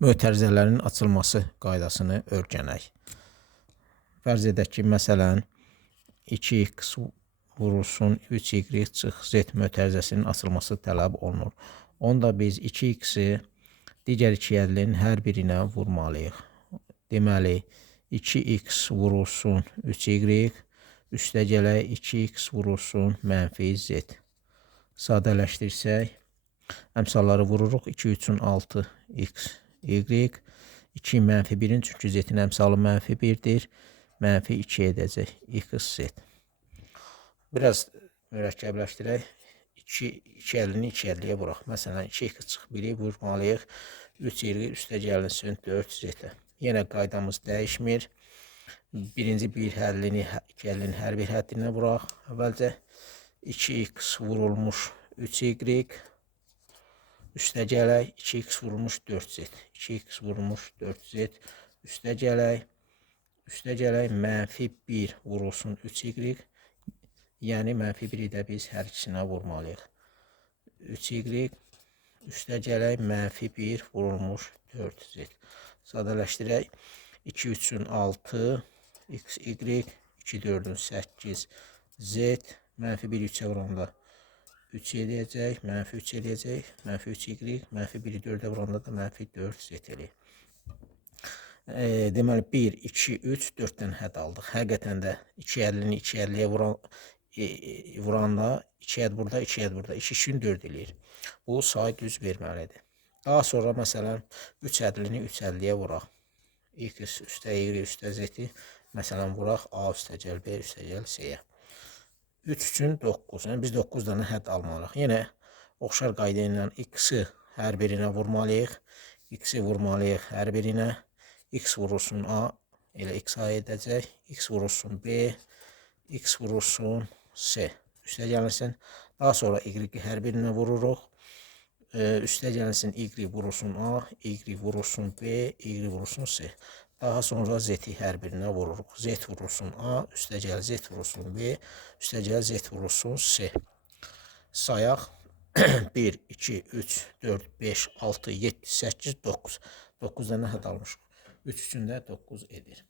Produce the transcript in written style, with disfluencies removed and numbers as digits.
mötərizələrin açılması qaydasını öyrənək. Fərz edək ki, məsələn, 2x vurulsun 3y çıx z mötərizəsinin açılması tələb olunur. Onda biz 2x-i digər iki ədlinin hər birinə vurmalıyıq. Deməli, 2x vurulsun 3y üstəgələk 2x vurulsun mənfi z. Sadələşdirsək, əmsalları vururuq. 2 üçün 6x y, 2 mənfi 1-in çünki z-in əmsalı mənfi 1-dir. Mənfi 2 edəcək x z. Biraz mürəkkəbləşdirək. 2 əlini 2 ədliyə vuraq. Məsələn, 2x çıx 1-i vurmalıyıq. 3y üstəgəlinsin 4z-ə. Yenə qaydamız dəyişmir. Birinci bir həllini 2 əlinin hər bir həddinə vuraq. Əvvəlcə 2x vurulmuş 3y üstəgələk 2x vurulmuş 4z. 2x vurulmuş 4z üstəgələk mənfi 1 vurulsun 3y. Yəni mənfi 1-i də biz hər ikisinə vurmalıyıq. 3y üstəgələk mənfi 1 vurulmuş 4z. Sadələşdirək. 2 üçün 6 x y, 2 4-ün 8 z, mənfi 1 3-ə vuranda 3 edəcək, mənfi 3 edəcək, mənfi 3 y, mənfi 1-i 4-ə vuranda da mənfi 4 z eləyir. Deməli, 1, 2, 3, 4-dən hədd aldıq. Həqiqətən də 2 əlini 2 əlliyə vuranda 2 əd burada, 2 əd burada. 2 2-nin 4 eləyir. Bu sayı düz verməlidir. Daha sonra məsələn 3 ədlini 3 əlliyə vuraq. X üstə y üstə z-i məsələn vuraq a üstəgəl b üstəgəl c-yə. 3 üçün 9. Yəni biz 9 dənə hədd almalıyıq. Yenə oxşar qayda ilə x-i hər birinə vurmalıyıq. X-i vurmalıyıq hər birinə. X vurulsun a, elə x a edəcək. X vurulsun b, x vurulsun c. Üstəgəlinsin. Daha sonra y-i hər birinə vururuq. Üstəgəlinsin y vurulsun a, y vurulsun b, y vurulsun c. Daha sonra z-i hər birinə vururuq. Z vurulsun a, üstəgəl z vurulsun b, üstəgəl z vurulsun c. Sayaq. 1, 2, 3, 4, 5, 6, 7, 8, 9. 9 dənə hədd almışıq. 3 üçün də 9 edir.